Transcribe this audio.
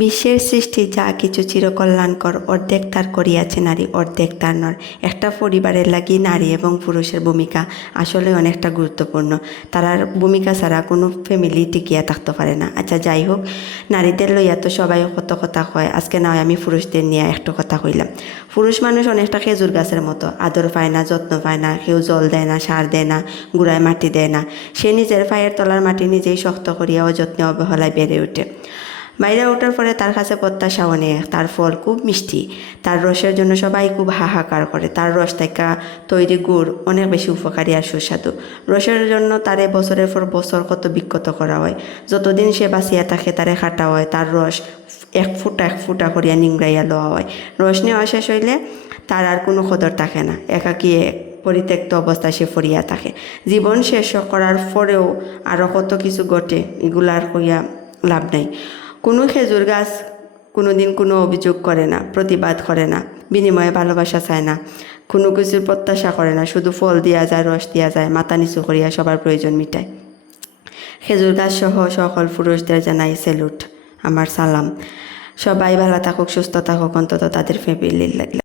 বিশ্বের সৃষ্টি যা কিছু চিরকল্যাণকর অর্ধেক তার করিয়াছে নারী, অর্ধেক তার নর। একটা পরিবারের লাগি নারী এবং পুরুষের ভূমিকা আসলে অনেকটা গুরুত্বপূর্ণ। তারার ভূমিকা ছাড়া কোনো ফ্যামিলি টিকিয়া থাকতে পারে না। আচ্ছা, যাই হোক, নারীদের লইয়া তো সবাই কত কথা কয়, আজকে নয় আমি পুরুষদের নিয়ে একটু কথা কইলাম। পুরুষ মানুষ অনেকটা খেজুর গাছের মতো, আদর পায় না, যত্ন পায় না, কেউ জল দেয় না, সার দেয় না, গুড়ায় মাটি দেয় না। সে নিজের পায়ের তলার মাটি নিজেই শক্ত করিয়া অযত্নে অবহেলায় বেড়ে ওঠে। বাইরে ওঠার পরে তার কাছে প্রত্যাশা অনেক, তার ফল খুব মিষ্টি, তার রসের জন্য সবাই খুব হাহাকার করে। তার রস থেকে তৈরি গুড় অনেক বেশি উপকারী আর সুস্বাদু। রসের জন্য তারে বছরের পর বছর কত বিক্ষত করা হয়। যতদিন সে বাঁচিয়া থাকে তারে খাটা হয়, তার রস এক ফুটা করিয়া নিংড়াইয়া লওয়া হয়। রস নেওয়া শেষ হইলে তার আর কোনো কদর থাকে না, একাকী পরিত্যক্ত অবস্থায় সে ফরিয়া থাকে। জীবন শেষ করার পরেও আরও কত কিছু ঘটে, এগুলার কইয়া লাভ নাই। কোনো খেজুর গাছ কোনো দিন কোনো অভিযোগ করে না, প্রতিবাদ করে না, বিনিময়ে ভালোবাসা চায় না, কোনো কিছুর প্রত্যাশা করে না, শুধু ফল দিয়া যায়, রস দিয়া যায়, মাথা নিচু করিয়া সবার প্রয়োজন মিটায়। খেজুর গাছ সহ সকল পুরুষদের জানাই স্যালুট, আমার সালাম। সবাই ভালো থাকুক, সুস্থ থাকুক, অন্তত তাদের ফ্যামিলির লাগলে।